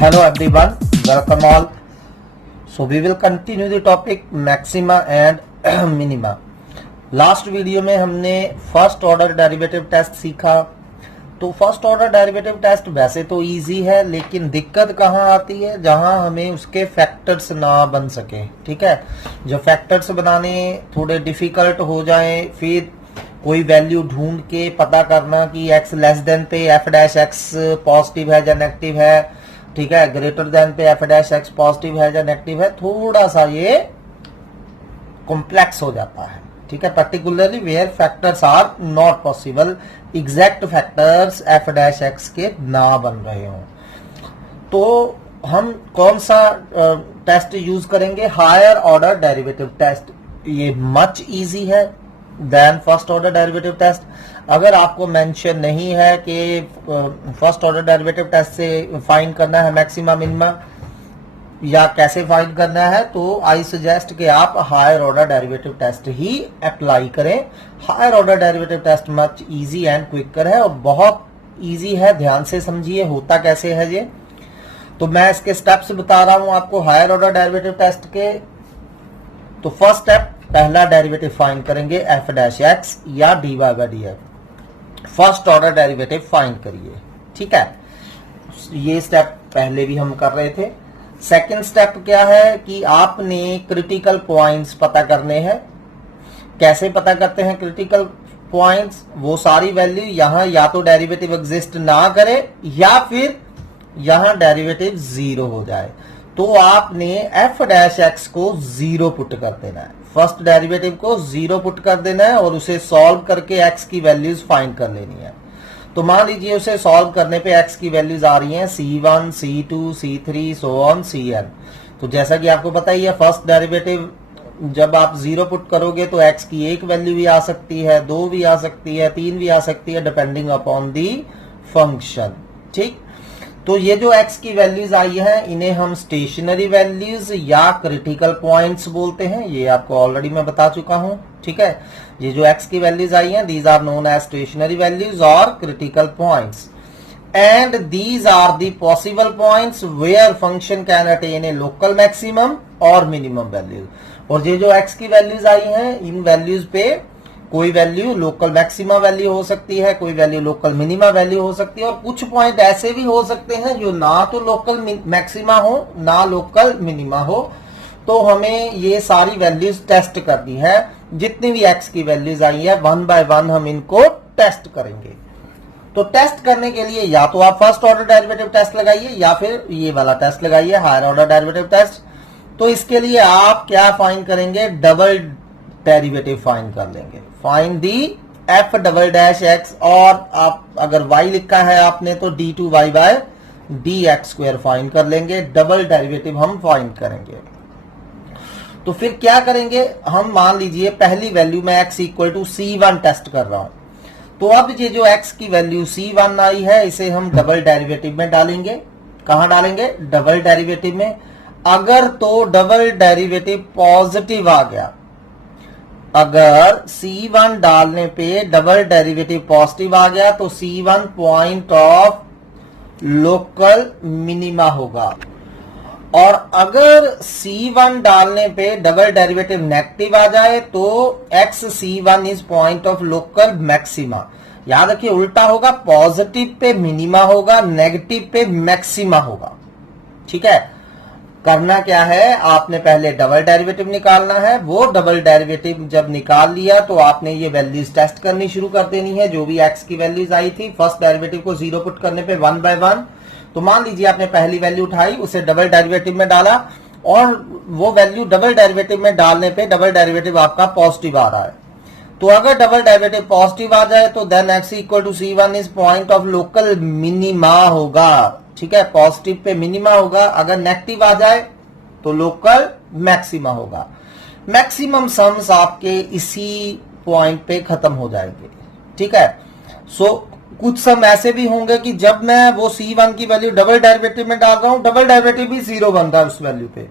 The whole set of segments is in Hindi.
Hello everyone, welcome all. So we will continue the topic maxima and minima. Last video में हमने फर्स्ट ऑर्डर डेरिवेटिव टेस्ट सीखा। तो फर्स्ट ऑर्डर डेरिवेटिव टेस्ट वैसे तो इजी है, लेकिन दिक्कत कहाँ आती है, जहां हमें उसके फैक्टर्स ना बन सके। ठीक है, जो फैक्टर्स बनाने थोड़े डिफिकल्ट हो जाए, फिर कोई वैल्यू ढूंढ के पता करना कि x लेस देन पे f डैश x पॉजिटिव है या नेगेटिव है, ठीक है, ग्रेटर देन पे f डैश x पॉजिटिव है या नेगेटिव है, थोड़ा सा ये कॉम्प्लेक्स हो जाता है। ठीक है, particularly where factors are not possible, exact factors f dash x के ना बन रहे हो। तो हम कौन सा टेस्ट यूज करेंगे? Higher order derivative test. ये मच इजी है then first order derivative test. अगर आपको मेंशन नहीं है कि फर्स्ट ऑर्डर डेरिवेटिव टेस्ट से फाइंड करना है मैक्सिमा मिनिमा या कैसे फाइंड करना है, तो आई सजेस्ट कि आप हायर ऑर्डर डेरिवेटिव टेस्ट ही अप्लाई करें। Higher order derivative test much easy and quicker है और बहुत इजी है। ध्यान से समझिए होता कैसे है ये। तो मैं इसके स्टेप्स बता रहा हूं आपको हायर ऑर्डर डेरिवेटिव टेस्ट के। तो फर्स्ट स्टेप, पहला डेरिवेटिव फाइंड करेंगे f डैश x या dy by dx। First order derivative find करिए। ठीक है, ये स्टेप पहले भी हम कर रहे थे। सेकंड स्टेप क्या है कि आपने क्रिटिकल पॉइंट्स पता करने हैं। कैसे पता करते हैं क्रिटिकल पॉइंट्स? वो सारी वैल्यू यहां या तो डेरिवेटिव एग्जिस्ट ना करे या फिर यहां डेरिवेटिव जीरो हो जाए, तो आपने f डैश x को जीरो पुट कर देना है। फर्स्ट डेरिवेटिव को जीरो पुट कर देना है और उसे सॉल्व करके x की वैल्यूज फाइंड कर लेनी है। तो मान लीजिए उसे सॉल्व करने पे x की वैल्यूज आ रही हैं c1, c2, c3 so on cn। तो जैसा कि आपको पता ही है, फर्स्ट डेरिवेटिव जब आप जीरो पुट करोगे तो x की एक वैल्यू भी आ सकती है, दो भी आ सकती है, तीन भी आ सकती है, डिपेंडिंग अपॉन दी फंक्शन। ठीक, तो ये जो x की वैल्यूज आई हैं, इन्हें हम स्टेशनरी वैल्यूज या क्रिटिकल पॉइंट्स बोलते हैं। ये आपको ऑलरेडी मैं बता चुका हूं। ठीक है, ये जो x की वैल्यूज आई हैं, these are known as stationary values और critical points, and these are the possible points where function can attain a local maximum और मिनिमम वैल्यूज। और ये जो x की वैल्यूज आई हैं, इन वैल्यूज पे कोई वैल्यू लोकल मैक्सिमा वैल्यू हो सकती है, कोई वैल्यू लोकल मिनिमा वैल्यू हो सकती है, और कुछ पॉइंट ऐसे भी हो सकते हैं जो ना तो लोकल मैक्सिमा हो ना लोकल मिनिमा हो। तो हमें ये सारी वैल्यूज टेस्ट करनी है। जितनी भी x की वैल्यूज आई है, वन बाय वन हम इनको टेस्ट करेंगे। तो टेस्ट करने के लिए या तो आप फर्स्ट ऑर्डर डेरिवेटिव टेस्ट लगाइए या फिर ये वाला टेस्ट लगाइए, हायर ऑर्डर डेरिवेटिव टेस्ट। तो इसके लिए आप क्या फाइंड करेंगे? डबल डेरिवेटिव फाइंड कर लेंगे। Find the f double dash x, और आप अगर y लिखा है आपने तो d2y bye dx square find कर लेंगे। डबल डेरिवेटिव हम फाइंड करेंगे। तो फिर क्या करेंगे हम? मान लीजिए पहली वैल्यू में x equal to c1 test कर रहा हूं। तो अब ये जो x की वैल्यू c1 आई है, इसे हम डबल डेरिवेटिव में डालेंगे। कहां डालेंगे? डबल डेरिवेटिव में। अगर तो डबल डेरिवेटिव पॉजिटिव आ गया, अगर c1 डालने पे डबल डेरिवेटिव पॉजिटिव आ गया तो c1 point of local minima होगा, और अगर c1 डालने पे डबल डेरिवेटिव नेगेटिव आ जाए तो xc1 is point of local maxima. याद रखिए उल्टा होगा, पॉजिटिव पे मिनिमा होगा, नेगेटिव पे मैक्सिमा होगा। ठीक है, करना क्या है? आपने पहले डबल डेरिवेटिव निकालना है। वो डबल डेरिवेटिव जब निकाल लिया तो आपने ये वैल्यूज टेस्ट करनी शुरू कर देनी है। जो भी x की वैल्यूज आई थी, फर्स्ट डेरिवेटिव को जीरो पुट करने पे वन बाय वन। तो मान लीजिए आपने पहली वैल्यू उठाई, उसे डबल डेरिवेटिव में डाला, और वो वैल्यू डबल डेरिवेटिव में डालने पे डबल डेरिवेटिव आपका पॉजिटिव आ रहा है। तो अगर डबल डेरिवेटिव पॉजिटिव आ जाए तो then x equal to c1 is point of local minima होगा। ठीक है, पॉजिटिव पे मिनिमा होगा। अगर नेगेटिव आ जाए तो लोकल मैक्सिमा होगा। मैक्सिमम सम्स आपके इसी पॉइंट पे खत्म हो जाएंगे। ठीक है, सो कुछ सम ऐसे भी होंगे कि जब मैं वो c1 की वैल्यू डबल डेरिवेटिव में डाल रहा हूं, डबल डेरिवेटिव भी जीरो बन रहा है उस वैल्यू पे,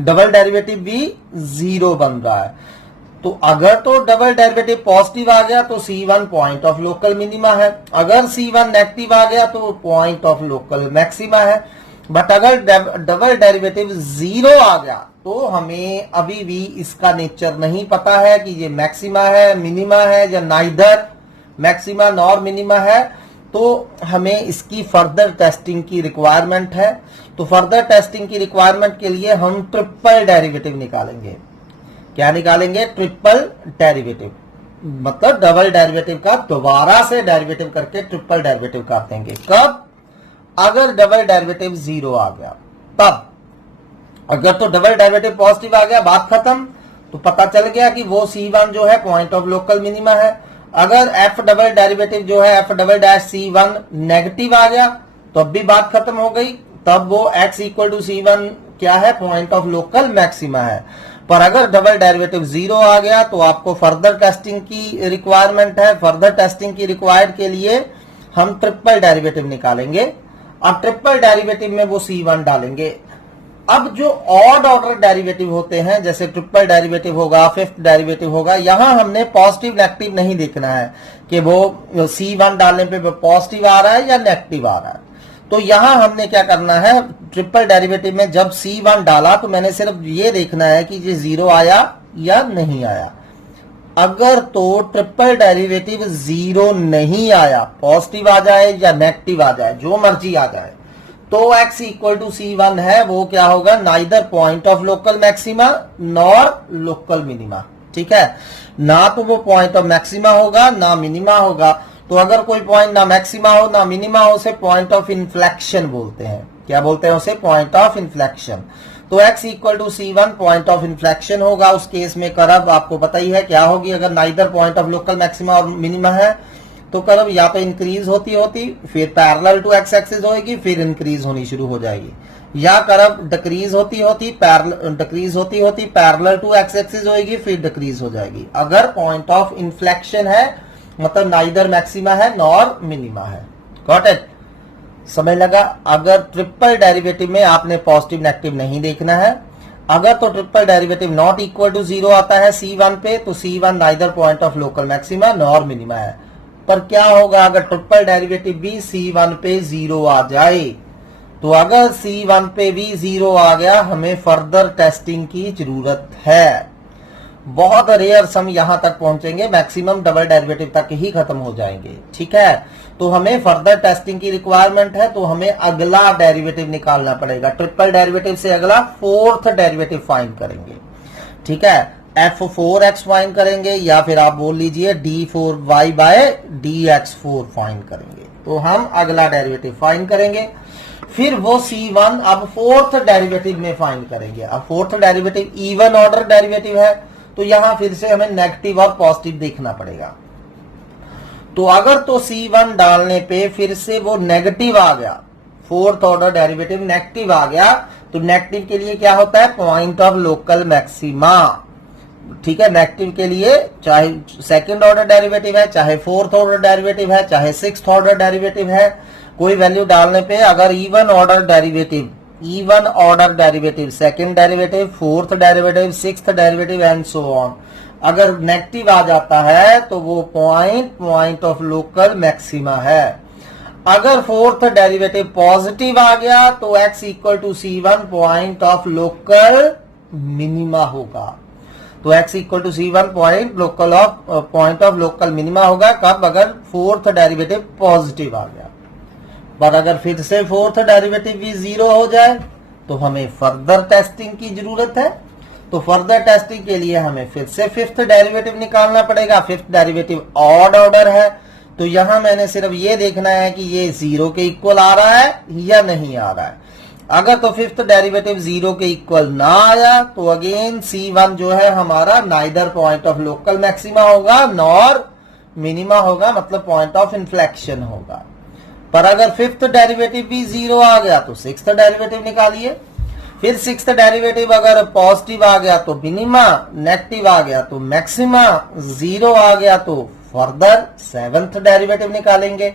डबल डेरिवेटिव भी जीरो बन रहा है। तो अगर तो डबल डेरिवेटिव पॉजिटिव आ गया तो C1 point of local minima है, अगर C1 नेगेटिव आ गया तो पॉइंट ऑफ लोकल मैक्सिमा है। बट अगर डबल डेरिवेटिव 0 आ गया तो हमें अभी भी इसका नेचर नहीं पता है कि ये मैक्सिमा है, मिनिमा है, या नाइदर मैक्सिमा नॉर मिनिमा है। तो हमें इसकी फर्दर टेस्टिंग की रिक्वायरमेंट है। तो फर्दर टेस्टिंग की रिक्वायरमेंट के लिए हम ट्रिपल डेरिवेटिव निकालेंगे। क्या निकालेंगे? ट्रिपल डेरिवेटिव, मतलब डबल डेरिवेटिव का दोबारा से डेरिवेटिव करके ट्रिपल डेरिवेटिव कर देंगे। कब? अगर डबल डेरिवेटिव 0 आ गया तब। अगर तो डबल डेरिवेटिव पॉजिटिव आ गया, बात खत्म। तो पता चल गया कि वो C1 जो है पॉइंट ऑफ लोकल मिनिमा है। अगर f डबल डेरिवेटिव जो है f double dash C1 negative आ गया तो अब भी बात खत्म हो गई, तब वो x इक्वल टू C1 क्या है? पॉइंट ऑफ लोकल मैक्सिमा है। पर अगर डबल डेरिवेटिव 0 आ गया तो आपको फर्दर टेस्टिंग की रिक्वायरमेंट है। फर्दर टेस्टिंग की रिक्वायर्ड के लिए हम ट्रिपल डेरिवेटिव निकालेंगे। अब ट्रिपल डेरिवेटिव में वो C1 डालेंगे। अब जो ऑड ऑर्डर डेरिवेटिव होते हैं, जैसे ट्रिपल डेरिवेटिव होगा, फिफ्थ डेरिवेटिव होगा, यहां हमने पॉजिटिव नेगेटिव नहीं देखना है कि वो C1 डालने पे पॉजिटिव आ रहा है या नेगेटिव आ रहा है। तो यहां हमने क्या करना है, ट्रिपल डेरिवेटिव में जब C1 डाला तो मैंने सिर्फ ये देखना है कि ये 0 आया या नहीं आया। अगर तो ट्रिपल डेरिवेटिव 0 नहीं आया, पॉजिटिव आ जाए या नेगेटिव आ जाए, जो मर्जी आ जाए, तो x इक्वल टू C1 है, वो क्या होगा? Neither point of local maxima nor local minima. ठीक है, ना तो वो पॉइंट ऑफ मैक्सिमा होगा ना मिनिमा होगा। तो अगर कोई पॉइंट ना मैक्सिमा हो ना मिनिमा हो, उसे पॉइंट ऑफ इन्फ्लेक्शन बोलते हैं। क्या बोलते हैं उसे? Point of inflection. तो x equal to C1 point of inflection होगा। उस केस में करब आपको पता ही है क्या होगी। अगर neither point of local maxima और मिनिमा है तो करब या तो इंक्रीज होती होती फिर पैरेलल टू एक्स एक्सिस होगी, फिर इंक्रीज होनी शुरू हो जाएगी, या करब डिक्रीज होती होती पैरेलल टू एक्स एक्सिस होगी, फिर डिक्रीज हो जाएगी। अगर पॉइंट ऑफ इन्फ्लेक्शन है मतलब नाइदर मैक्सिमा है नॉर मिनिमा है। Got it? समझ लगा? अगर ट्रिपल डेरिवेटिव में आपने पॉजिटिव नेगेटिव नहीं देखना है। अगर तो triple derivative not equal to 0 आता है C1 पे, तो C1 neither point of local maxima nor minima है। पर क्या होगा अगर ट्रिपल डेरिवेटिव भी C1 पे 0 आ जाए? तो अगर C1 पे भी 0 आ गया, हमें फर्दर टेस्टिंग की जरूरत है। बहुत रेयर सम यहां तक पहुंचेंगे, मैक्सिमम डबल डेरिवेटिव तक ही खत्म हो जाएंगे। ठीक है, तो हमें फर्दर टेस्टिंग की रिक्वायरमेंट है, तो हमें अगला डेरिवेटिव निकालना पड़ेगा। ट्रिपल डेरिवेटिव से अगला फोर्थ डेरिवेटिव फाइंड करेंगे। ठीक है, f4x फाइंड करेंगे, या फिर आप बोल लीजिए d4y बाय dx4 फाइंड करेंगे। तो हम अगला डेरिवेटिव फाइंड करेंगे, फिर वो C1 अब फोर्थ डेरिवेटिव में फाइंड करेंगे। अब fourth derivative even order derivative है, तो यहां फिर से हमें नेगेटिव और पॉजिटिव देखना पड़ेगा। तो अगर तो C1 डालने पे फिर से वो नेगेटिव आ गया, फोर्थ ऑर्डर डेरिवेटिव नेगेटिव आ गया, तो नेगेटिव के लिए क्या होता है? Point of local maxima. ठीक है, नेगेटिव के लिए चाहे सेकंड ऑर्डर डेरिवेटिव है, चाहे फोर्थ ऑर्डर डेरिवेटिव है, चाहे सिक्स्थ ऑर्डर डेरिवेटिव है, कोई वैल्यू डालने पे अगर even order derivative, second derivative, fourth derivative, sixth derivative and so on, अगर नेगेटिव आ जाता है तो वो पॉइंट ऑफ लोकल मैक्सिमा है। अगर फोर्थ डेरिवेटिव पॉजिटिव आ गया तो x equal to C1 point of local minima होगा। तो x equal to C1 point of local minima होगा। कब? अगर फोर्थ डेरिवेटिव पॉजिटिव आ गया। पर अगर फिर से फोर्थ डेरिवेटिव भी 0 हो जाए तो हमें फर्दर टेस्टिंग की जरूरत है। तो फर्दर टेस्टिंग के लिए हमें फिर से फिफ्थ डेरिवेटिव निकालना पड़ेगा। फिफ्थ डेरिवेटिव ऑड ऑर्डर है, तो यहां मैंने सिर्फ ये देखना है कि ये 0 के इक्वल आ रहा है या नहीं आ रहा है। अगर तो फिफ्थ डेरिवेटिव 0 के इक्वल ना आया तो अगेन C1 जो है हमारा neither point of local maxima होगा नॉर मिनिमा होगा, मतलब पॉइंट ऑफ इन्फ्लेक्शन होगा। पर अगर फिफ्थ डेरिवेटिव भी 0 आ गया तो सिक्स्थ डेरिवेटिव निकालिए। फिर सिक्स्थ डेरिवेटिव अगर पॉजिटिव आ गया तो मिनिमा, नेगेटिव आ गया तो मैक्सिमा, 0 आ गया तो फर्दर सेवंथ डेरिवेटिव निकालेंगे।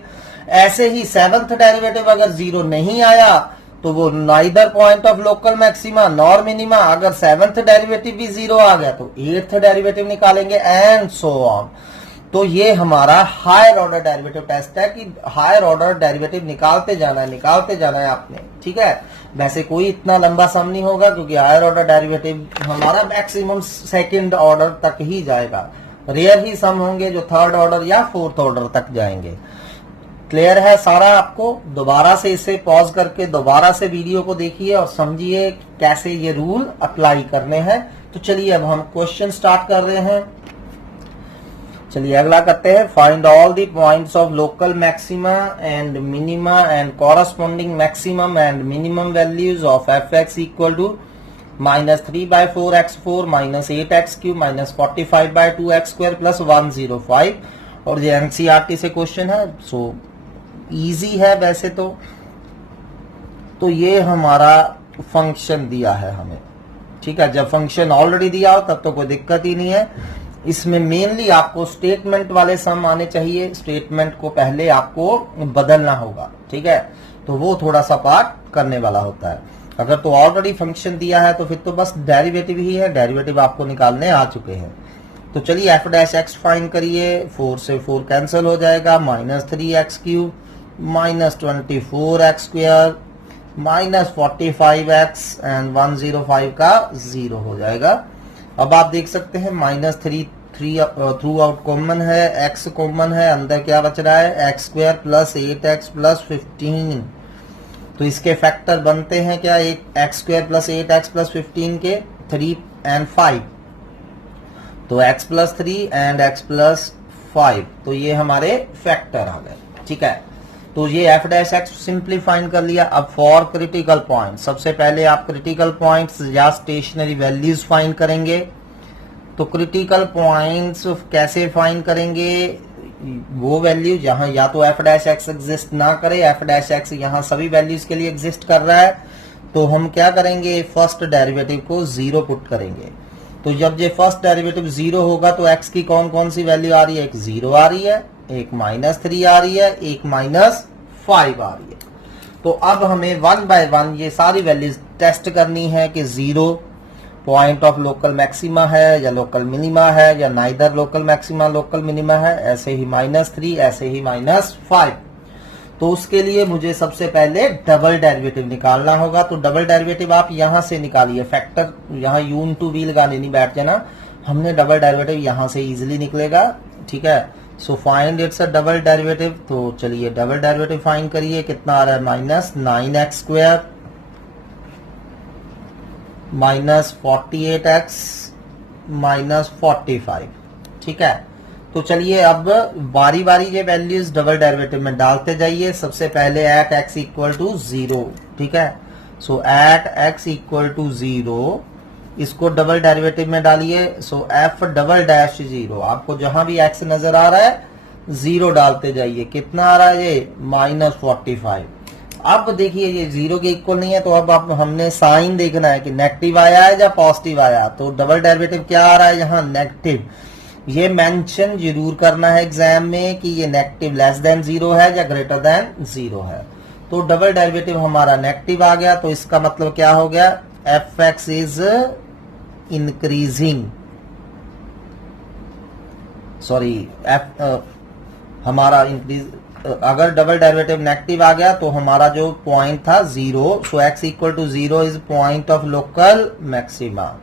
ऐसे ही सेवंथ डेरिवेटिव अगर 0 नहीं आया तो वो neither point of local maxima nor minima. अगर सेवंथ डेरिवेटिव भी 0 आ गया तो एट्थ डेरिवेटिव निकालेंगे एंड सो ऑन। तो ये हमारा हायर ऑर्डर डेरिवेटिव टेस्ट है कि हायर ऑर्डर डेरिवेटिव निकालते जाना है आपने, ठीक है। वैसे कोई इतना लंबा सम नहीं होगा क्योंकि हायर ऑर्डर डेरिवेटिव हमारा मैक्सिमम सेकंड ऑर्डर तक ही जाएगा, रेयर ही सम होंगे जो थर्ड ऑर्डर या फोर्थ ऑर्डर तक जाएंगे। क्लियर है सारा आपको? दोबारा से इसे पॉज करके दोबारा से वीडियो को देखिए और समझिए कैसे ये रूल अप्लाई करने हैं। तो चलिए अब हम क्वेश्चन स्टार्ट कर रहे हैं। चलिए अगला करते हैं, find all the points of local maxima and minima and corresponding maximum and minimum values of F x equal to -3/4x4 -8x³ -45/2x² plus 105। और ये एनसीईआरटी से क्वेश्चन है, सो इजी है वैसे तो ये हमारा फंक्शन दिया है हमें, ठीक है। जब फंक्शन ऑलरेडी दिया हो तब तो कोई दिक्कत ही नहीं है। इसमें मेनली आपको स्टेटमेंट वाले सम आने चाहिए, स्टेटमेंट को पहले आपको बदलना होगा, ठीक है। तो वो थोड़ा सा पार्ट करने वाला होता है। अगर तो ऑलरेडी फंक्शन दिया है तो फिर तो बस डेरिवेटिव ही है, डेरिवेटिव आपको निकालने आ चुके हैं। तो चलिए एफ डैश एक्स फाइंड करिए, 4 से 4 कैंसिल हो जाएगा, -3x³ -24x² -45x एंड 105 का 0 हो जाएगा। अब आप देख सकते हैं -3 थ्रू आउट कॉमन है, x कॉमन है, अंदर क्या बच रहा है x² प्लस 8x प्लस 15। तो इसके फैक्टर बनते हैं क्या, x² प्लस 8x प्लस 15 के 3 एंड 5, तो x plus 3 and x plus 5, तो ये हमारे फैक्टर आ गए, ठीक है। तो ये F dash x simply find कर लिया। अब फॉर क्रिटिकल पॉइंट, सबसे पहले आप क्रिटिकल पॉइंट्स या स्टेशनरी वैल्यूज फाइंड करेंगे। तो क्रिटिकल पॉइंट्स कैसे फाइंड करेंगे, वो वैल्यू जहां या तो एफ डैश एक्स एग्जिस्ट ना करे, एफ डैश एक्स यहां सभी वैल्यूज के लिए एग्जिस्ट कर रहा है, तो हम क्या करेंगे, फर्स्ट डेरिवेटिव को 0 पुट करेंगे। तो जब ये फर्स्ट डेरिवेटिव 0 होगा तो x की कौन कौन सी वैल्यू आ रही है, एक 0 आ रही है, एक -3 आ रही है, एक -5 आ रही है। तो अब हमें 1 बाय 1 ये सारी वैल्यूज टेस्ट करनी है कि 0 पॉइंट ऑफ लोकल मैक्सिमा है या लोकल मिनिमा है या neither local maxima local minima है, ऐसे ही -3, ऐसे ही -5। तो उसके लिए मुझे सबसे पहले डबल डेरिवेटिव निकालना होगा। तो डबल डेरिवेटिव आप यहां से निकालिए, फैक्टर यहां यून टू वी लगाने नहीं बैठ जाना, हमने डबल डेरिवेटिव यहां से इजीली निकलेगा, ठीक है। So find it's a double derivative. तो चलिए डबल डेरिवेटिव फाइंड करिए, कितना आ रहा है, -9x² -48x -45, ठीक है। तो चलिए अब बारी बारी ये वैल्यूज डबल डेरिवेटिव में डालते जाइए। सबसे पहले एट x इक्वल टू 0, ठीक है। सो एट x इक्वल टू 0 इसको डबल डेरिवेटिव में डालिए। सो एफ डबल डैश 0, आपको जहां भी x नजर आ रहा है 0 डालते जाइए। कितना आ रहा है ये, -45। अब देखिए ये 0 के इक्वल नहीं है, तो अब हमने साइन देखना है कि नेगेटिव आया है या पॉजिटिव आया। तो डबल डेरिवेटिव क्या आ रहा है यहाँ, नेगेटिव। ये मेंशन जरूर करना है एग्जाम में कि ये नेगेटिव लेस देन 0 है या ग्रेटर देन 0 है। तो डबल डेरिवेटिव हमारा नेगेटिव आ गया, तो इसका मतलब क्या हो गया, f x is increasing, sorry हमारा इंक्रीज। अगर डबल डेरिवेटिव नेगेटिव आ गया तो हमारा जो पॉइंट था 0, so x equal to 0 is point of local maxima,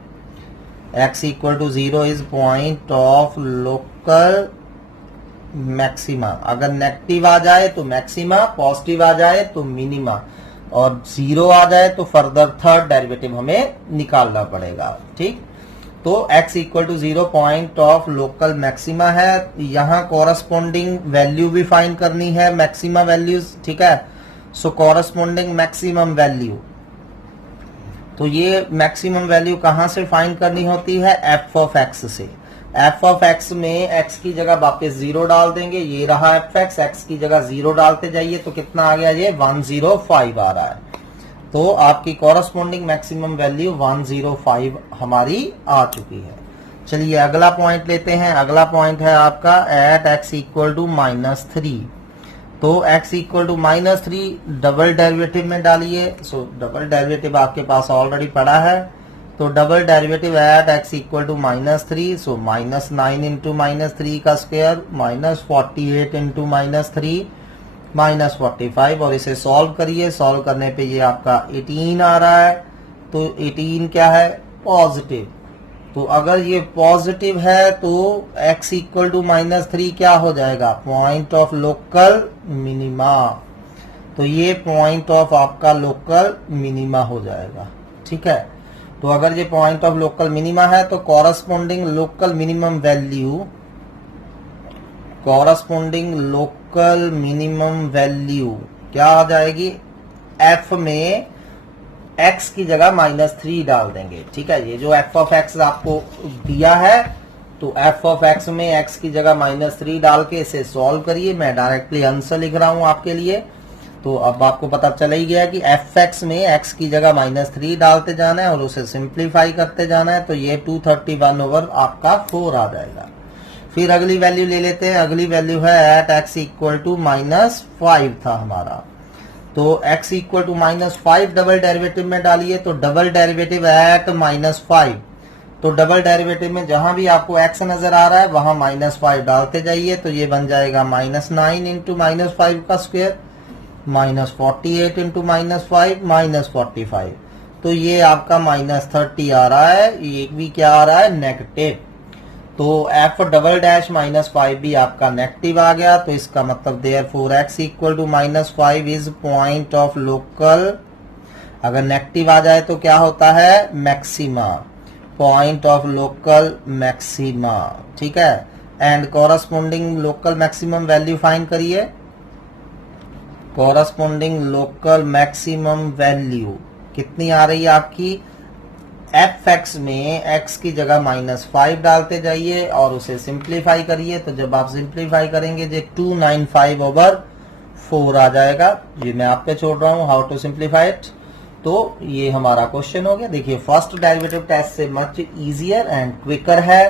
x equal to 0 is point of local maxima. अगर नेगेटिव आ जाए तो मैक्सिमा, पॉजिटिव आ जाए तो मिनिमा, और 0 आ जाए तो फर्दर थर्ड डेरिवेटिव हमें निकालना पड़ेगा, ठीक। तो x equal to 0 point of local maxima है। यहां कॉरस्पॉन्डिंग वैल्यू भी फाइंड करनी है, मैक्सिमा वैल्यूज, ठीक है। सो कॉरस्पॉन्डिंग मैक्सिमम वैल्यू, तो ये मैक्सिमम वैल्यू कहां से फाइंड करनी होती है, एफ ऑफ एक्स से। एफ ऑफ एक्स में एक्स की जगह वापस 0 डाल देंगे, ये रहा एफ एक्स, एक्स की जगह 0 डालते जाइए, तो कितना आ गया, ये 105 आ रहा है। तो आपकी कॉरस्पॉन्डिंग मैक्सिमम वैल्यू 105 हमारी आ चुकी है। चलिए अगला पॉइंट लेते हैं। अगला पॉइंट है आपका एट x इक्वल टू -3। तो x equal to -3 double derivative में डालिए। सो डबल डेरिवेटिव आपके पास ऑलरेडी पड़ा है, तो double derivative at x equal to -3, so -9 into -3 का स्क्वायर -48 इंटू -3 -45, और इसे सॉल्व करिए। सॉल्व करने पे ये आपका 18 आ रहा है। तो 18 क्या है? पॉजिटिव। तो अगर ये पॉजिटिव है तो x इक्वल टू -3 क्या हो जाएगा? Point of local minima. तो ये पॉइंट ऑफ आपका लोकल मिनिमा हो जाएगा। ठीक है, तो अगर ये पॉइंट ऑफ लोकल मिनिमा है तो कॉरस्पॉन्डिंग लोकल मिनिमम वैल्यू क्या आ जाएगी? f में x की जगह -3 डाल देंगे। ठीक है, ये जो f ऑफ x आपको दिया है, तो f ऑफ x में x की जगह -3 डाल के इसे सॉल्व करिए। मैं डायरेक्टली आंसर लिख रहा हूं आपके लिए। तो अब आपको पता चला ही गया कि fx में x की जगह -3 डालते जाना है और उसे सिंप्लीफाई करते जाना है। तो ये 231 ओवर आपका 4 आ जाएगा। फिर अगली वैल्यू ले लेते हैं। अगली वैल्यू है एट x इक्वल टू -5 था हमारा। तो x equal to -5 double derivative में डालिए। तो डबल डेरिवेटिव एट -5, तो डबल डेरिवेटिव में जहां भी आपको x नजर आ रहा है वहां -5 डालते जाइए। तो ये बन जाएगा -9 इंटू -5 का स्क्वायर, -48 इंटू -5 -45। तो ये आपका -30 आ रहा है। ये भी क्या आ रहा है? नेगेटिव। तो f डबल डैश -5 भी आपका नेगेटिव आ गया। तो इसका मतलब therefore x equal to -5 is point of local. अगर नेगेटिव आ जाए तो क्या होता है? Maxima, point of local maxima. ठीक है, and corresponding local maximum value find करिए। कॉरस्पॉन्डिंग लोकल मैक्सिमम वैल्यू कितनी आ रही है आपकी? fx में x की जगह -5 डालते जाइए और उसे सिंप्लीफाई करिए। तो जब आप सिंप्लीफाई करेंगे ये 295 ओवर 4 आ जाएगा। ये मैं आप पे छोड़ रहा हूं हाउ टू सिंप्लीफाई इट। तो ये हमारा क्वेश्चन हो गया। देखिए, फर्स्ट डेरिवेटिव टेस्ट से मच इजियर एंड क्विकर है।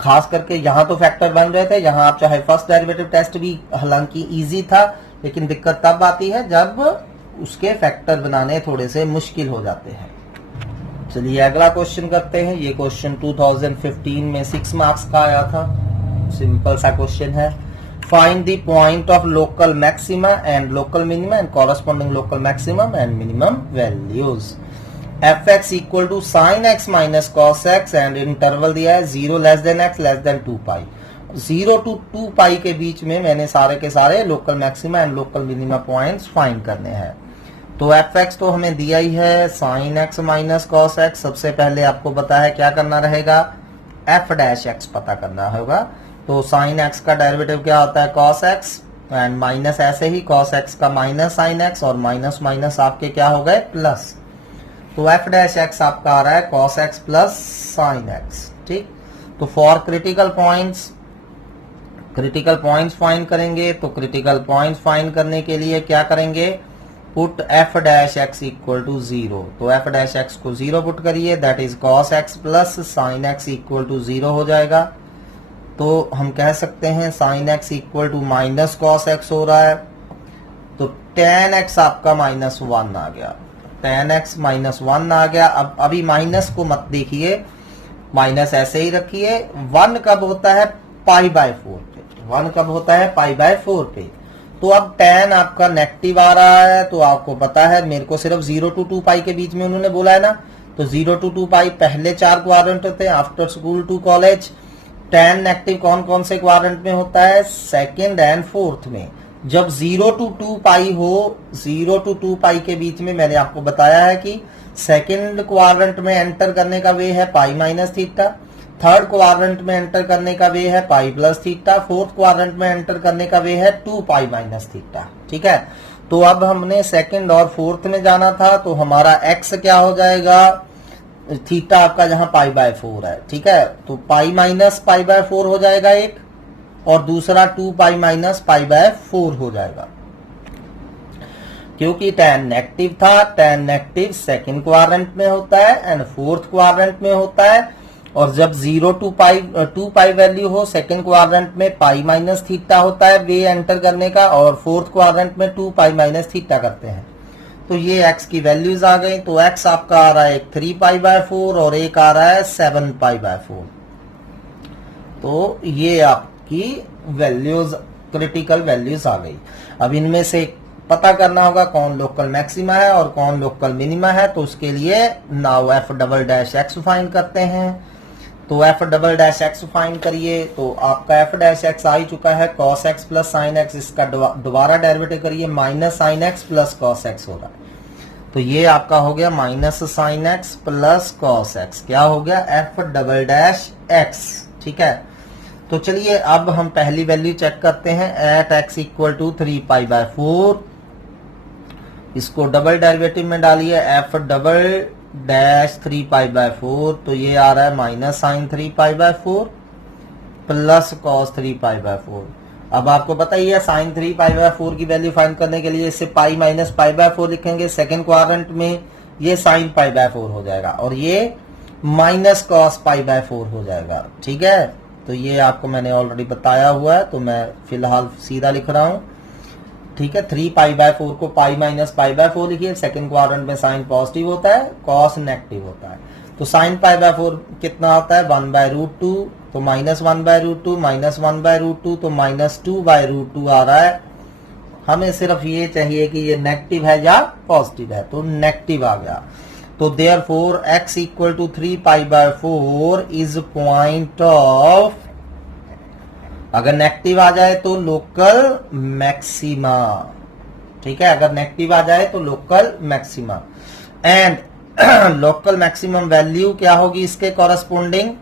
खास करके यहाँ तो फैक्टर बन रहे थे, यहाँ आप चाहे फर्स्ट डेरिवेटिव टेस्ट भी हालांकि इजी था, लेकिन दिक्कत तब आती है जब उसके फैक्टर बनाने थोड़े से मुश्किल हो जाते हैं। चलिए अगला क्वेश्चन करते हैं। ये क्वेश्चन 2015 में 6 मार्क्स का आया था। सिंपल सा क्वेश्चन है। Find the point of local maxima and local minima and corresponding local maximum and minimum values. fx equal to sine x minus cos x and interval दिया है 0 less than x less than 2 pi. 0 to 2 pi के बीच में मैंने सारे के सारे local maxima and local minima points find करने हैं। तो fx तो हमें दिया ही है sine x minus cos x. सबसे पहले आपको पता है क्या करना रहेगा? f डैश एक्स पता करना होगा। तो साइन एक्स का डेरिवेटिव क्या होता है? कॉस एक्स, एंड माइनस ऐसे ही कॉस एक्स का माइनस साइन एक्स, और माइनस माइनस आपके क्या हो गए? प्लस। तो f डैश एक्स आपका आ रहा है cos x plus sine x. ठीक, तो फॉर क्रिटिकल पॉइंट्स फाइंड करेंगे। तो क्रिटिकल पॉइंट्स फाइंड करने के लिए क्या करेंगे? Put f dash x equal to 0। तो f डैश एक्स को 0 पुट करिए, that is cos x plus sine x equal to 0 हो जाएगा। तो हम कह सकते हैं sine x equal to minus cos x हो रहा है। तो tan x आपका -1 आ गया। tan x -1 आ गया। अब अभी माइनस को मत देखिए, माइनस ऐसे ही रखिए। 1 कब होता है? π/4 पे। 1 कब होता है? π/4 पे। तो अब tan आपका नेगेटिव आ रहा है। तो आपको पता है मेरे को सिर्फ 0 to 2 पाई के बीच में उन्होंने बोला है ना। तो 0 to 2 पाई पहले 4 क्वाड्रेंट होते हैं, after school to college. tan negative कौन कौन से क्वाड्रेंट में होता है? सेकेंड एंड फोर्थ में। जब 0 to 2 पाई हो, 0 to 2 पाई के बीच में मैंने आपको बताया है कि सेकेंड क्वाड्रेंट में एंटर करने का वे है pi minus theta, third quadrant में एंटर करने का वे है pi plus theta, fourth quadrant में एंटर करने का वे है 2 पाई माइनस थीटा। ठीक है, तो अब हमने सेकंड और फोर्थ में जाना था। तो हमारा x क्या हो जाएगा? थीटा आपका जहां π/4 है। ठीक है, तो पाई माइनस π/4 हो जाएगा एक, और दूसरा 2 पाई माइनस π/4 हो जाएगा। क्योंकि tan नेगेटिव था, tan नेगेटिव सेकंड क्वाड्रेंट में होता है एंड फोर्थ क्वाड्रेंट में होता है। और जब 0 to 2 पाई वैल्यू हो, सेकंड क्वाड्रेंट में पाई माइनस थीटा होता है वे एंटर करने का, और फोर्थ क्वाड्रेंट में 2 पाई माइनस थीटा करते हैं। तो ये x की वैल्यूज आ गई। तो x आपका आ रहा है एक 3π/4 और एक आ रहा है 7π/4। तो ये आपकी वैल्यूज, क्रिटिकल वैल्यूज आ गई। अब इनमें से पता करना होगा कौन लोकल मैक्सिमा है और कौन लोकल मिनिमा है। तो उसके लिए नाउ f'(x) फाइंड करते हैं। तो f'(x) फाइंड करिए। तो आपका f'(x) आ ही चुका है cos x plus sin x। इसका दोबारा डेरिवेटिव करिए, minus sin x plus cos x हो रहा है। तो ये आपका हो गया minus sin x plus cos x। क्या हो गया? f'(x). ठीक है। तो चलिए अब हम पहली वैल्यू चेक करते हैं। एट x = 3π/4, इसको डबल डेरिवेटिव में डालिए, f'(3π/4), तो ये आ रहा है माइनस साइन 3π/4 प्लस cos 3π/4। अब आपको पता ही है साइन 3π/4 की वैल्यू फाइंड करने के लिए इससे पाई माइनस π/4 लिखेंगे। सेकेंड क्वाड्रेंट में ये साइन π/4 हो जाएगा और ये माइनस cos π/4 हो जाएगा। ठीक है। तो ये आपको मैंने ऑलरेडी बताया हुआ है, तो मैं फिलहाल सीधा लिख रहा हूं। ठीक है। 3π/4 को पाई माइनस π/4 लिखिए। सेकेंड क्वाड्रेंट में साइन पॉजिटिव होता है, कॉस नेगेटिव होता है। तो साइन π/4 कितना होता है? 1/√2। तो माइनस 1/√2 माइनस 1/√2, तो माइनस 2/√2 आ रहा है। हमें सिर्फ ये चाहिए कि ये नेगेटिव है या पॉजिटिव है, तो नेगेटिव आ गया। तो therefore x = 3π/4 is point of, अगर नेगेटिव आ जाए तो लोकल मैक्सिमा। ठीक है। अगर नेगेटिव आ जाए तो local maxima. And local maximum value क्या होगी इसके कॉरस्पॉन्डिंग?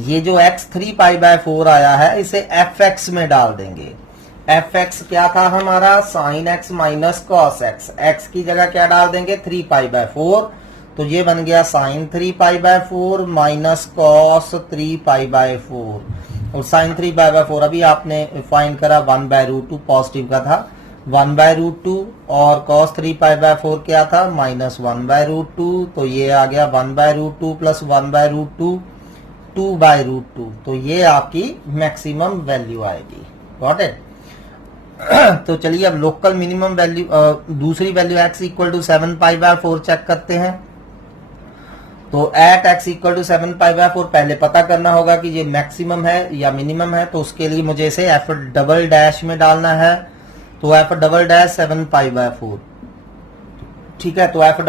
ये जो x 3π/4 आया है इसे fx में डाल देंगे। fx क्या था हमारा? sin x minus cos x। x की जगह क्या डाल देंगे? 3π/4। तो ये बन गया sin 3π/4 माइनस cos 3π/4। और sin 3π/4 अभी आपने फाइंड करा 1/√2 पॉजिटिव का था, 1/√2 और cos 3π/4 क्या था? माइनस 1/√2। तो ये आ गया 1/√2 प्लस 1/√2 2/√2। तो ये आपकी मैक्सिमम वैल्यू आएगी। Got it? तो चलिए अब लोकल मिनिमम वैल्यू, दूसरी वैल्यू x = 7π/4 चेक करते हैं। तो एट x = 7π/4 पहले पता करना होगा कि ये मैक्सिमम है या मिनिमम है। तो उसके लिए मुझे इसे f' में डालना है। तो f' 7π/4। ठीक है। तो f'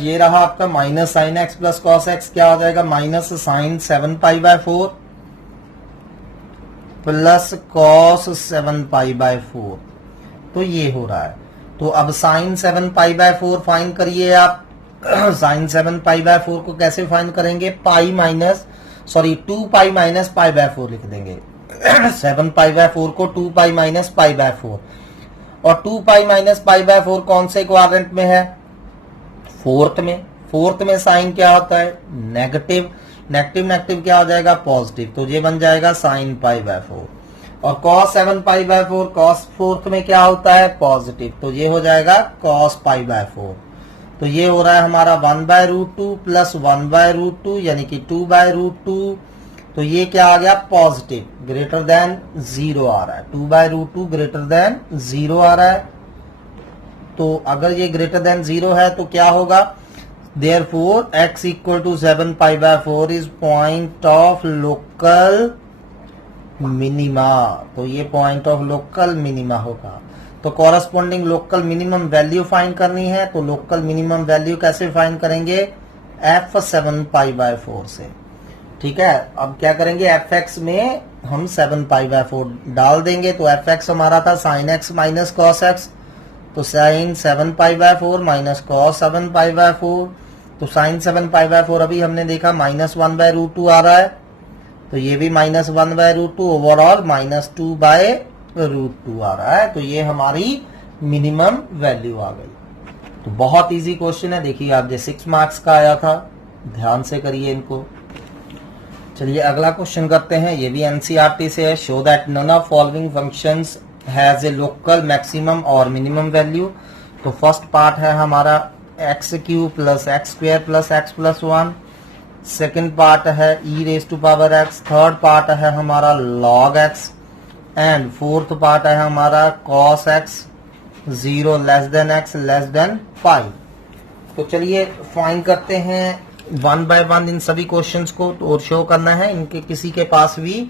ये रहा आपका minus sine x plus cos x। क्या हो जाएगा? Minus sine 7π/4 plus cos 7π/4। तो ये हो रहा है। तो अब साइन 7π/4 फाइंड करिए आप। साइन 7π/4 को कैसे फाइंड करेंगे? 2π माइनस π/4 लिख देंगे। 7π/4 को 2π माइनस π/4, और 2π माइनस π/4 कौन से क्वाड्रेंट में है? फोर्थ में। फोर्थ में साइन क्या होता है? नेगेटिव। नेगेटिव नेगेटिव क्या हो जाएगा? पॉजिटिव। तो ये बन जाएगा साइन π/4। और cos 7π/4 cos फोर्थ में क्या होता है? पॉजिटिव। तो ये हो जाएगा cos π/4। तो ये हो रहा है हमारा 1/√2 प्लस 1/√2 यानी कि 2/√2। तो ये क्या आ गया? पॉजिटिव, ग्रेटर देन 0 आ रहा है। 2/√2 ग्रेटर देन 0 आ रहा है। तो अगर ये ग्रेटर देन 0 है तो क्या होगा? Therefore x = 7π/4 is point of local minima। तो ये पॉइंट ऑफ लोकल मिनिमा होगा। तो corresponding local minimum value find करनी है। तो लोकल मिनिमम वैल्यू कैसे फाइंड करेंगे? f7π/4 से। ठीक है। अब क्या करेंगे? fx में हम 7π/4 डाल देंगे। तो fx हमारा था sin x minus cos x। तो sin 7π/4 माइनस cos 7π/4। तो sin 7π/4 अभी हमने देखा माइनस 1/√2 आ रहा है। तो ये भी माइनस 1/√2, ओवरऑल माइनस 2/√2 आ रहा है। तो ये हमारी मिनिमम वैल्यू आ गई। तो बहुत इजी क्वेश्चन है। देखिए आप जो 6 मार्क्स का आया था, ध्यान से करिए इनको। चलिए अगला क्वेश्चन करते हैं। ये भी एनसीईआरटी से है। Show that none of following functions has a local maximum और मिनिमम वैल्यू। तो फर्स्ट पार्ट है हमारा x³ plus x² plus x plus 1। Second part है e⁻x। थर्ड पार्ट है हमारा log x। And fourth part है हमारा cos x। 0 less than x less than pi. तो चलिए फाइंड करते हैं वन बाय वन इन सभी क्वेश्चंस को और शो करना है इनके किसी के पास भी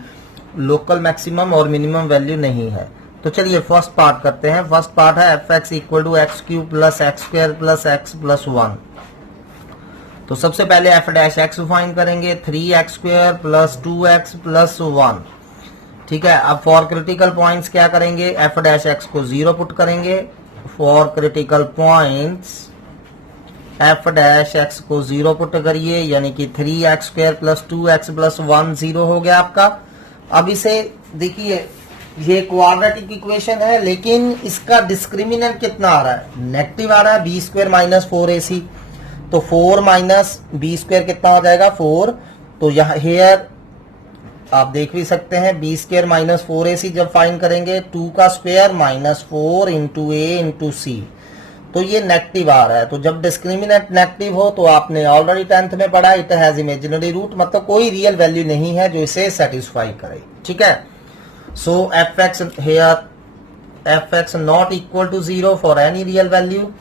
लोकल मैक्सिमम और मिनिमम वैल्यू नहीं है। तो चलिए फर्स्ट पार्ट करते हैं। फर्स्ट पार्ट है f x equal to x cube plus x square plus x plus 1। तो सबसे पहले एफ डैश एक्स फाइंड करेंगे 3x square plus 2x plus 1। ठीक है, अब फॉर क्रिटिकल पॉइंट्स क्या करेंगे, एफ डैश एक्स को 0 पुट करेंगे। For critical points F dash x को 0 पुट करिए, यानी कि 3x square plus 2x plus 1 0 हो गया आपका। अब इसे देखिए, ये क्वाड्रेटिक इक्वेशन है लेकिन इसका डिस्क्रिमिनेंट कितना आ रहा है, नेगेटिव आ रहा है, बी स्क्वायर माइनस 4ac। तो 4 माइनस बी स्क्वायर कितना हो जाएगा 4। तो यहाँ हेयर आप देख भी सकते हैं बी स्क्वायर माइनस 4ac जब फाइंड करेंगे 2 का स्क्वायर माइनस 4 इंटू ए इंटू सी, तो ये नेगेटिव आ रहा है। तो जब डिस्क्रिमिनेंट नेगेटिव हो तो आपने ऑलरेडी 10th में पढ़ा, इट हैज इमेजिनरी रूट, मतलब कोई रियल वैल्यू नहीं है जो इसे सेटिस्फाई करे। ठीक है, so F X here F X not equal to 0 for any real value,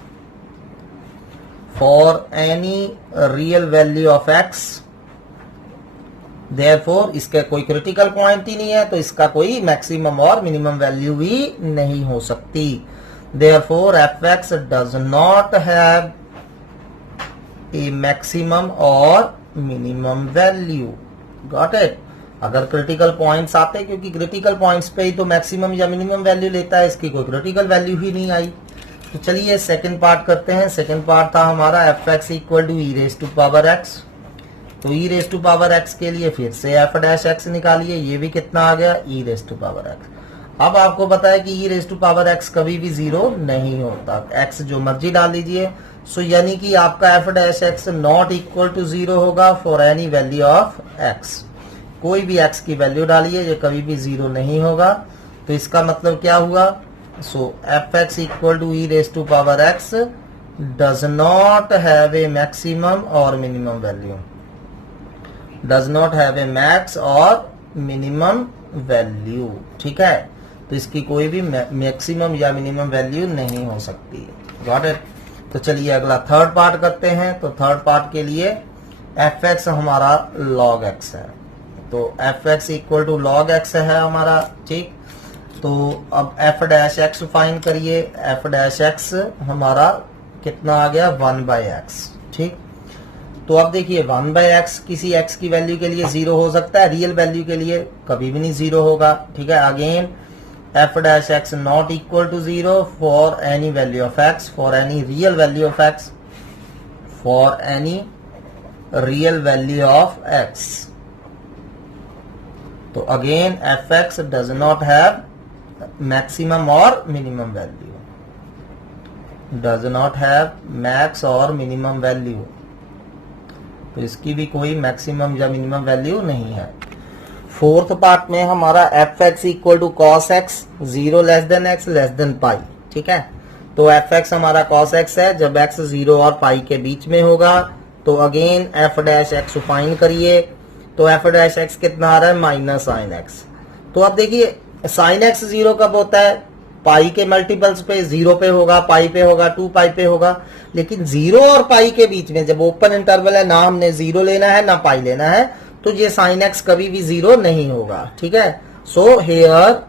for any real value of X. Therefore इसका कोई क्रिटिकल पॉइंट ही नहीं है, तो इसका कोई मैक्सिमम और मिनिमम वैल्यू भी नहीं हो सकती। Therefore, fx does not have a maximum or minimum value. Got it? अगर क्रिटिकल पॉइंट्स आते, क्योंकि क्रिटिकल पॉइंट्स पे ही तो मैक्सिमम या मिनिमम वैल्यू लेता है, इसकी कोई क्रिटिकल वैल्यू ही नहीं आई। तो चलिए सेकंड पार्ट करते हैं। सेकंड पार्ट था हमारा F x equal to E raise to power x. तो e raise to power x के लिए फिर से एफ डैश एक्स निकालिए, ये भी कितना आ गया ई रेस टू पावर एक्स। अब आपको पता है कि ई रेस टू पावर एक्स कभी भी 0 नहीं होता, एक्स जो मर्जी डाल लीजिए। सो यानी कि आपका f dash x not equal to 0 होगा for any value of x. कोई भी एक्स की वैल्यू डालिए, ये कभी भी 0 नहीं होगा। तो इसका मतलब क्या हुआ, so F x equal to E raise to power X does not have a maximum और minimum value, does not have a max और मिनिमम वैल्यू। ठीक है, तो इसकी कोई भी मैक्सिमम या मिनिमम वैल्यू नहीं हो सकती। Got it? तो चलिए अगला थर्ड पार्ट करते हैं। तो थर्ड पार्ट के लिए एफ एक्स हमारा लॉग एक्स है, तो F x equal to log x है हमारा। ठीक, तो अब एफ डैश एक्स फाइंड करिए। एफ डैश एक्स हमारा कितना आ गया 1/x। ठीक, तो अब देखिए 1/x किसी x की वैल्यू के लिए 0 हो सकता है, रियल वैल्यू के लिए कभी भी नहीं 0 होगा। ठीक है, again F dash x not equal to 0 for any value of x, for any real value of x, for any real value of x। तो again F X does not have maximum और minimum value, does not have max और मिनिमम वैल्यू, तो इसकी भी कोई मैक्सिमम या मिनिमम वैल्यू नहीं है। फोर्थ पार्ट में हमारा F x equal to cos X 0 less than X less than pi. ठीक है, तो एफ एक्स हमारा कॉस एक्स है जब एक्स 0 और पाई के बीच में होगा। तो again F dash x find करिए। तो एफ डैश एक्स कितना आ रहा है माइनस साइन एक्स। तो अब देखिए साइन एक्स 0 कब होता है, पाई के मल्टीपल्स पे, 0 पे होगा, पाई पे होगा, 2 पाई पे होगा। लेकिन 0 और पाई के बीच में जब ओपन इंटरवल है, ना हमने 0 लेना है ना पाई लेना है, तो ये साइन एक्स कभी भी 0 नहीं होगा। ठीक है, so here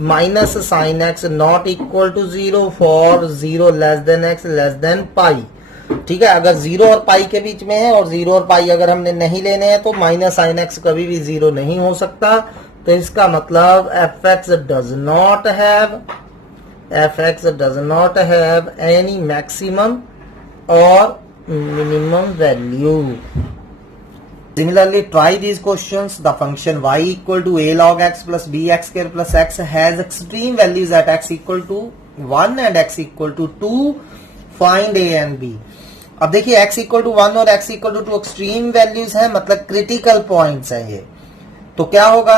minus sine X not equal to 0 फॉर 0 less than X less than pi. ठीक है, अगर 0 और पाई के बीच में है और 0 और पाई अगर हमने नहीं लेने हैं तो माइनस साइन एक्स कभी भी 0 नहीं हो सकता। तो इसका मतलब F X does not have any maximum और minimum value. Similarly, try these questions. The function y equal to a log x plus bx square plus x has extreme values at x equal to 1 and x equal to 2. Find a and b. अब देखिए x equal to 1 और x equal to 2 extreme values हैं, मतलब क्रिटिकल पॉइंट्स हैं ये। तो क्या होगा,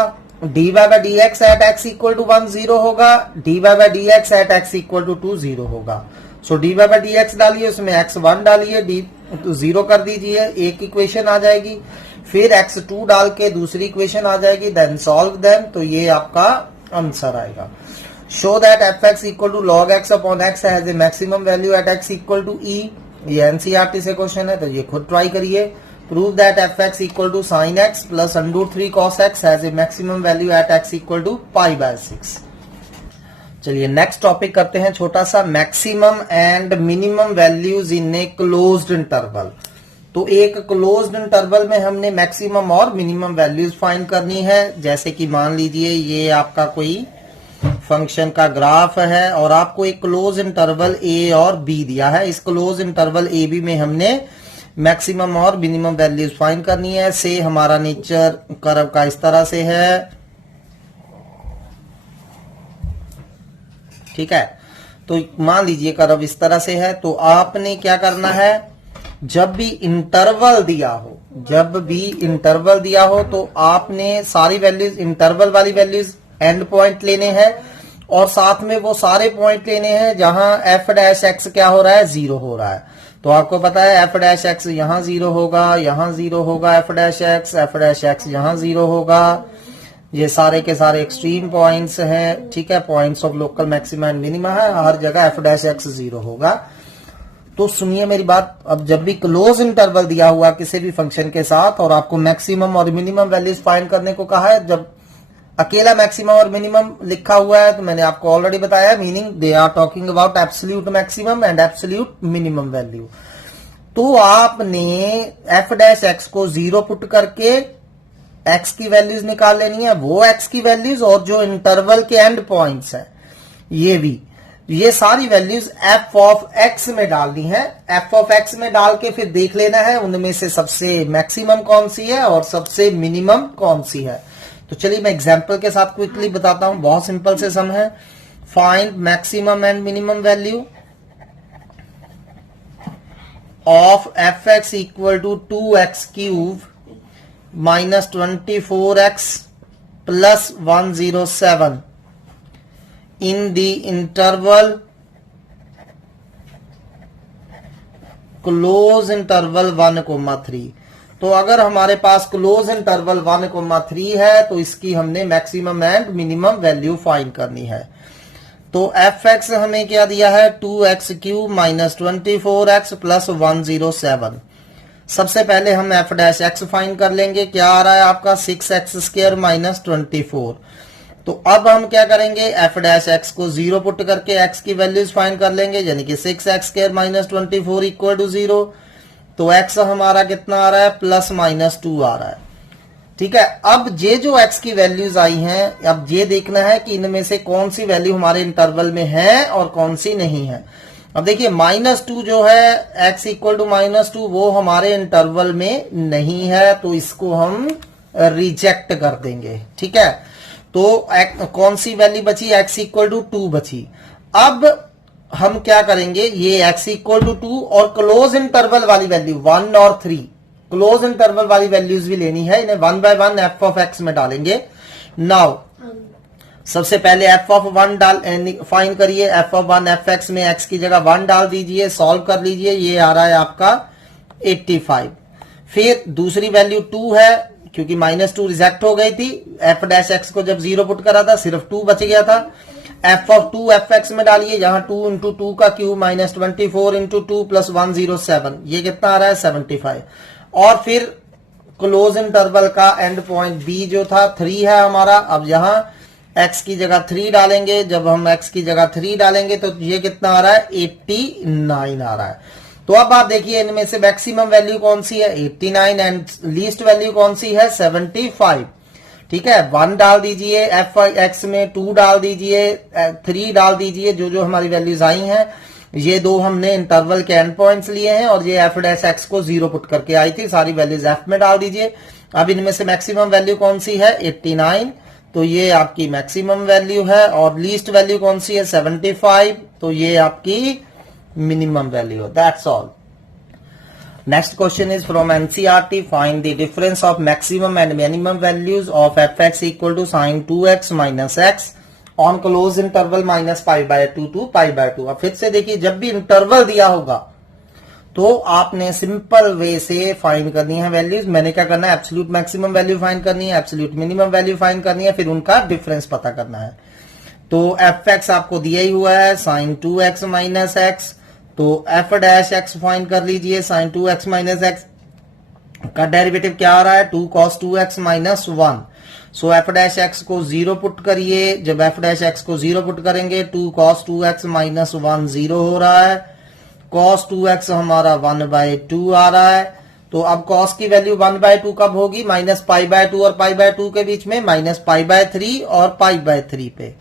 dy by dx at x equal to 1 0 होगा, dy by dx at x equal to 2 0 होगा। सो dy by dx डालिए, उसमें x1 डालिए, d 0 कर दीजिए, एक इक्वेशन आ जाएगी। फिर x2 डाल के दूसरी इक्वेशन आ जाएगी, देन सॉल्व देम, तो ये आपका आंसर आएगा। Show that F x equal to log X upon X has a maximum value at X equal to E. ये एनसीईआरटी से क्वेश्चन है, तो ये खुद ट्राई करिए। Prove that F x equal to sine X plus √3 cos x has a maximum value at X equal to π/6। चलिए नेक्स्ट टॉपिक करते हैं छोटा सा, maximum and minimum values in a closed interval. तो एक क्लोज्ड इंटरवल में हमने मैक्सिमम और मिनिमम वैल्यूज फाइंड करनी है। जैसे कि मान लीजिए ये आपका कोई फंक्शन का ग्राफ है और आपको एक क्लोज इंटरवल ए और बी दिया है। इस क्लोज इंटरवल ए बी में हमने मैक्सिमम और मिनिमम वैल्यूज फाइंड करनी है। से हमारा नेचर कर्व का इस तरह से है, ठीक है। तो मान लीजिए कर्व इस तरह से है, तो आपने क्या करना है, जब भी इंटरवल दिया हो तो आपने सारी वैल्यूज, इंटरवल वाली वैल्यूज एंड पॉइंट लेने हैं और साथ में वो सारे पॉइंट लेने हैं जहां एफ डैश एक्स क्या हो रहा है, 0 हो रहा है। तो आपको पता है एफ डैश एक्स यहां 0 होगा, यहां 0 होगा एफ डैश एक्स यहां 0 होगा। ये सारे के सारे एक्सट्रीम पॉइंट्स हैं, ठीक है। Points of local maxima and minima है, हर जगह एफ डैश एक्स 0 होगा। तो सुनिए मेरी बात, अब जब भी क्लोज इंटरवल दिया हुआ किसी भी फंक्शन के साथ और आपको मैक्सिमम और मिनिमम वैल्यूज फाइंड करने को कहा है, जब अकेला मैक्सिमम और मिनिमम लिखा हुआ है तो मैंने आपको ऑलरेडी बताया, meaning they are talking about absolute maximum and absolute minimum value. तो आपने एफ डैश एक्स को 0 पुट करके एक्स की वैल्यूज निकाल लेनी है, वो एक्स की वैल्यूज और जो इंटरवल के एंड पॉइंट्स है ये भी, ये सारी वैल्यूज एफ ऑफ एक्स में डालनी है। एफ ऑफ एक्स में डाल के फिर देख लेना है उनमें से सबसे मैक्सिमम कौन सी है और सबसे मिनिमम कौन सी है। तो चलिए मैं एग्जांपल के साथ क्विकली बताता हूं, बहुत सिंपल से सम है। Find maximum and minimum value of F x equal to 2x³ minus 24x plus 107 in the interval close interval 1,3। तो अगर हमारे पास क्लोज इंटरवल 1,3 है तो इसकी हमने maximum and minimum value find करनी है। तो एफ एक्स हमें क्या दिया है, 2x³ minus 24x plus 107। सबसे पहले हम एफ डैश एक्स फाइंड कर लेंगे, क्या आ रहा है आपका 6x² minus 24। तो अब हम क्या करेंगे, एफ डैश एक्स को 0 पुट करके x की वैल्यूज फाइंड कर लेंगे, यानी कि 6x² minus 24 इक्वल टू 0। तो x हमारा कितना आ रहा है, +-2 आ रहा है, ठीक है। अब ये जो x की वैल्यूज आई हैं, अब ये देखना है कि इनमें से कौन सी वैल्यू हमारे इंटरवल में है और कौन सी नहीं है। अब देखिए -2 जो है, x इक्वल टू -2, वो हमारे इंटरवल में नहीं है, तो इसको हम रिजेक्ट कर देंगे, ठीक है। तो कौन सी वैल्यू बची, x इक्वल टू 2 बची। अब हम क्या करेंगे, ये x इक्वल टू 2 और क्लोज इंटरवल वाली वैल्यू 1 और 3, क्लोज इंटरवल वाली वैल्यूज भी लेनी है, इन्हें 1 बाय 1 एफ ऑफ एक्स में डालेंगे। नाउ सबसे पहले एफ ऑफ 1 डाल फाइंड करिए, एफ ऑफ 1 एफ एक्स में एक्स की जगह 1 डाल दीजिए, सॉल्व कर लीजिए, ये आ रहा है आपका 85। फिर दूसरी वैल्यू 2 है, क्योंकि -2 रिजेक्ट हो गई थी, एफ डैश एक्स को जब 0 पुट करा था सिर्फ 2 बच गया था। एफ ऑफ 2 एफ एक्स में डालिए, जहां 2 इंटू 2 का क्यूब -24 इंटू 2 प्लस 107, ये कितना आ रहा है 75। और फिर क्लोज इंटरवल का एंड पॉइंट बी जो था 3 है हमारा। अब यहां x की जगह 3 डालेंगे, जब हम x की जगह 3 डालेंगे तो ये कितना आ रहा है 89 आ रहा है। तो अब आप देखिए इनमें से मैक्सिमम वैल्यू कौन सी है, 89, एंड लीस्ट वैल्यू कौन सी है, 75, ठीक है। 1 डाल दीजिए एफ एक्स में, 2 डाल दीजिए, 3 डाल दीजिए, जो जो हमारी वैल्यूज आई हैं। ये दो हमने इंटरवल के एंड पॉइंट्स लिए हैं और ये एफ डैश एक्स को 0 पुट करके आई थी, सारी वैल्यूज एफ में डाल दीजिए। अब इनमें से मैक्सिमम वैल्यू कौन सी है, 89, तो ये आपकी मैक्सिमम वैल्यू है। और लीस्ट वैल्यू कौन सी है, 75, तो ये आपकी मिनिमम वैल्यू है। That's all. Next question is from NCERT, find the difference of maximum and minimum values of F x equal to sin 2x minus x on close interval -π/2 to π/2। अब फिर से देखिए, जब भी इंटरवल दिया होगा तो आपने सिंपल वे से फाइंड करनी है वैल्यूज। मैंने क्या करना है, एब्सोल्यूट मैक्सिमम वैल्यू फाइंड करनी है, एब्सोल्यूट मिनिमम वैल्यू फाइंड करनी है, फिर उनका डिफरेंस पता करना है। तो एफ एक्स आपको दिया ही हुआ है साइन 2x माइनस एक्स, तो एफ डैश एक्स फाइंड कर लीजिए। साइन 2x माइनस एक्स का डेरिवेटिव क्या आ रहा है 2 cos 2x माइनस 1। सो एफ डैश एक्स को 0 पुट करिए। जब एफ डैश एक्स को 0 पुट करेंगे 2 cos 2x माइनस 1 0 हो रहा है। cos 2x हमारा 1/2 आ रहा है। तो अब cos की वैल्यू 1/2 कब होगी माइनस π/2 और π/2 के बीच में माइनस π/3 और π/3 पे।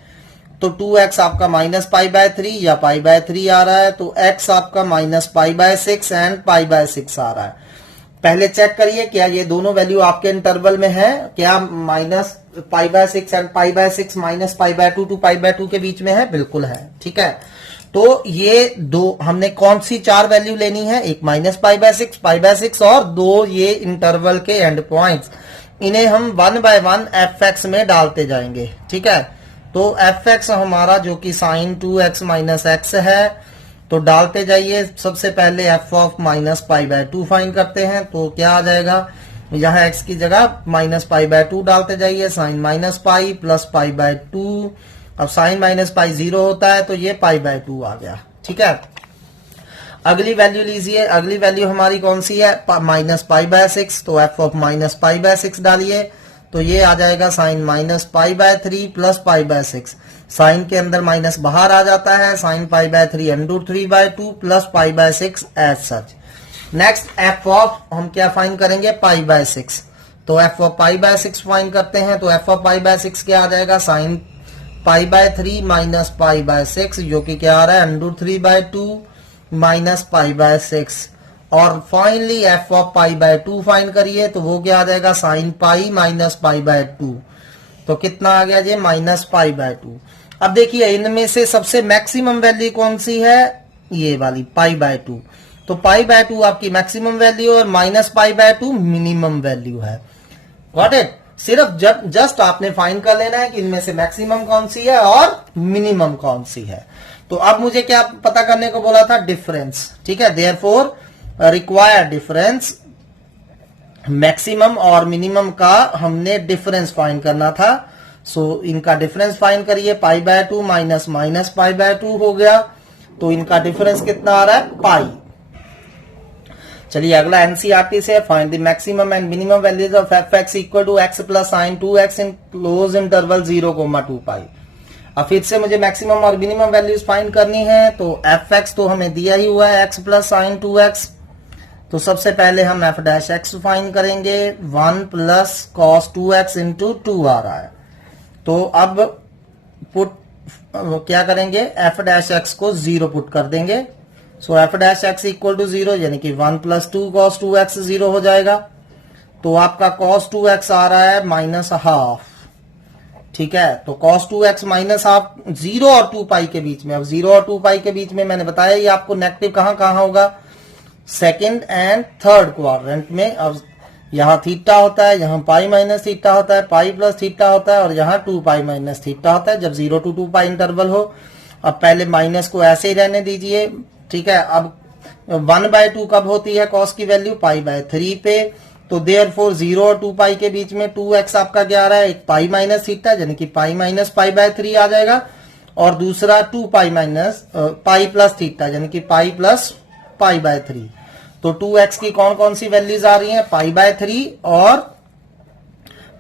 तो 2x आपका माइनस π/3 या π/3 आ रहा है। तो x आपका माइनस π/6 एंड π/6 आ रहा है। पहले चेक करिए क्या ये दोनों वैल्यू आपके इंटरवल में है, क्या माइनस π/6 एंड π/6 माइनस π/2 टू π/2 के बीच में है, बिल्कुल है। ठीक है, तो ये दो हमने कौन सी चार वैल्यू लेनी है, एक माइनस π/6 π/6 और दो ये इंटरवल के एंड पॉइंट्स, इन्हें हम 1 बाय 1 एफ एक्स में डालते जाएंगे। ठीक है, तो एफ एक्स हमारा जो कि साइन 2x माइनस एक्स है, तो डालते जाइए। सबसे पहले एफ ऑफ माइनस π/2 फाइंड करते हैं, तो क्या आ जाएगा, यहां x की जगह माइनस π/2 डालते जाइए। साइन माइनस पाई प्लस π/2, अब साइन माइनस पाई 0 होता है तो ये π/2 आ गया। ठीक है, अगली वैल्यू लीजिए। अगली वैल्यू हमारी कौन सी है माइनस π/6, तो एफ ऑफ माइनस π/6 डालिए, तो ये आ जाएगा साइन माइनस π/3 प्लस π/6। साइन के अंदर माइनस बाहर आ जाता है, sine π/3 √3/2 plus π/6 as such. Next F of हम क्या फाइंड करेंगे π/6, तो एफ ऑफ π/6 फाइंड करते हैं। तो एफ ऑफ π/6 क्या आ जाएगा साइन π/3 माइनस π/6, जो कि क्या आ रहा है √3/2 माइनस π/6। और फाइनली एफ ऑफ π/2 फाइंड करिए, तो वो क्या आ जाएगा साइन पाई माइनस π/2, तो कितना आ गया जी माइनस π/2। अब देखिए इनमें से सबसे मैक्सिमम वैल्यू कौन सी है, ये वाली π/2, तो π/2 आपकी मैक्सिमम वैल्यू और माइनस π/2 मिनिमम वैल्यू है। गॉट इट, सिर्फ जस्ट आपने फाइंड कर लेना है कि इनमें से मैक्सिमम कौन सी है और मिनिमम कौन सी है। तो अब मुझे क्या पता करने को बोला था, डिफरेंस। ठीक है, देयरफॉर रिक्वायर डिफरेंस, मैक्सिमम और मिनिमम का हमने डिफरेंस फाइंड करना था। सो इनका डिफरेंस फाइंड करिए, π/2 माइनस माइनस π/2 हो गया, तो इनका डिफरेंस कितना आ रहा है पाई। चलिए अगला एनसीईआरटी से, find the maximum and minimum values of F x equal to X plus sine 2x in close interval 0,2π। अब फिर से मुझे मैक्सिमम और मिनिमम वैल्यूज फाइंड करनी है। तो एफ एक्स तो हमें दिया ही हुआ है x प्लस साइन 2x, तो सबसे पहले हम एफ डैश एक्स फाइंड करेंगे। 1 प्लस कॉस 2x इंटू 2 आ रहा है, तो अब पुट क्या करेंगे, एफ डैश एक्स को 0 पुट कर देंगे। So F dash x equal to 0, यानी कि 1 प्लस 2 कॉस 2x 0 हो जाएगा। तो आपका कॉस 2x आ रहा है माइनस हाफ। ठीक है, तो cos 2x माइनस हाफ 0 और 2π के बीच में। अब 0 और 2π के बीच में मैंने बताया ये आपको नेगेटिव कहां कहां होगा, सेकंड एंड थर्ड क्वाड्रेंट में। अब यहाँ थीटा होता है, यहाँ पाई माइनस थीटा होता है, पाई प्लस थीटा होता है, और यहाँ 2π माइनस थीटा होता है जब 0 to 2π इंटरवल हो। अब पहले माइनस को ऐसे ही रहने दीजिए। ठीक है, अब 1/2 कब होती है cos की वैल्यू π/3 पे, तो देयरफॉर 0 और 2π के बीच में 2x आपका क्या आ रहा है, एक पाई माइनस थीटा यानी कि पाई माइनस π/3 आ जाएगा, और दूसरा 2π माइनस पाई प्लस थीटा यानी कि पाई प्लस π/3। तो 2x की कौन कौन सी वैल्यूज आ रही हैं, π/3 और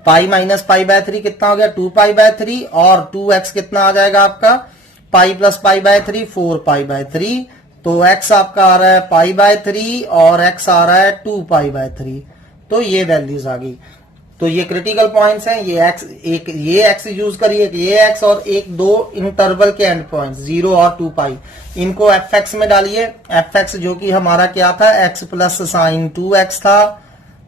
पाई माइनस π/3 कितना हो गया 2π/3, और 2x कितना आ जाएगा आपका पाई प्लस π/3 4π/3। तो x आपका आ रहा है π/3 और x आ रहा है 2π/3, तो ये वैल्यूज आ गई। तो ये क्रिटिकल पॉइंट्स हैं, ये x एक ये x यूज करिए, ये x और एक दो इंटरवल के एंड पॉइंट्स 0 और 2π, इनको fx में डालिए। fx जो कि हमारा क्या था, x प्लस साइन 2x था।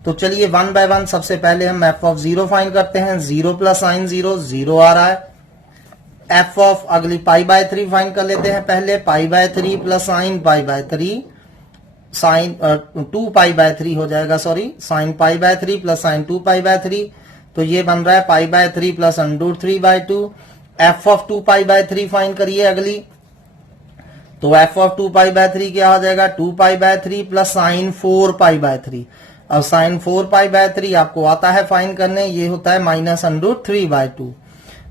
तो चलिए 1 बाय 1 सबसे पहले हम f ऑफ 0 फाइंड करते हैं। 0 प्लस साइन 0 0 आ रहा है। f ऑफ अगली π/3 फाइंड कर लेते हैं पहले, π/3 प्लस साइन π/3, साइन 2π/3 हो जाएगा, सॉरी साइन π/3 प्लस साइन 2π/3, तो ये बन रहा है π/3 प्लस √3/2। f ऑफ 2π/3 फाइंड करिए अगली, तो f ऑफ 2π/3 क्या हो जाएगा 2π/3 प्लस साइन 4π/3। अब साइन 4π/3 आपको आता है फाइंड करने, ये होता है minus √3/2।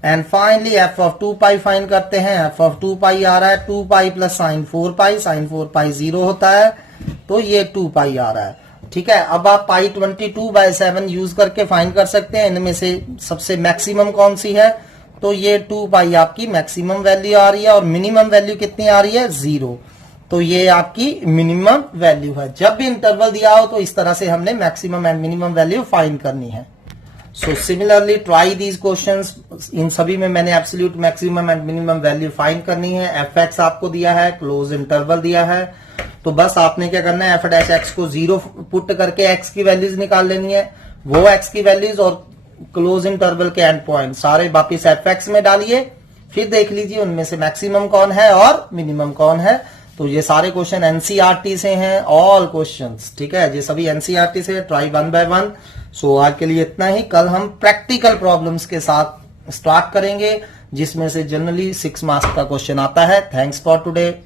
And finally F of 2 pi find करते हैं। एफ ऑफ 2 पाई आ रहा है 2 पाई प्लस साइन 4 पाई, साइन 4 पाई 0 होता है, तो ये 2 पाई आ रहा है। ठीक है, अब आप पाई 22/7 यूज करके फाइंड कर सकते हैं इनमें से सबसे मैक्सिमम कौन सी है। तो ये 2 पाई आपकी मैक्सिमम वैल्यू आ रही है और मिनिमम वैल्यू कितनी आ रही है 0, तो ये आपकी मिनिमम वैल्यू है। जब भी इंटरवल दिया हो तो इस तरह से हमने maximum and minimum value find करनी है। So similarly try these questions, इन सभी में मैंने absolute maximum and minimum value find करनी है। एफ एक्स आपको दिया है, क्लोज इंटरवल दिया है, तो बस आपने क्या करना है एफ डैश एक्स को 0 पुट करके एक्स की वैल्यूज निकाल लेनी है। वो एक्स की वैल्यूज और क्लोज इंटरवल के एंड पॉइंट सारे वापिस एफ एक्स में डालिए, फिर देख लीजिए उनमें से मैक्सिमम कौन है और मिनिमम कौन है। तो ये सारे क्वेश्चन एनसीईआरटी से हैं, ऑल क्वेश्चंस, ठीक है, ये सभी एनसीईआरटी से। Try 1 by 1। सो आज के लिए इतना ही। कल हम प्रैक्टिकल प्रॉब्लम्स के साथ स्टार्ट करेंगे जिसमें से जनरली 6 मार्क्स का क्वेश्चन आता है। Thanks for today.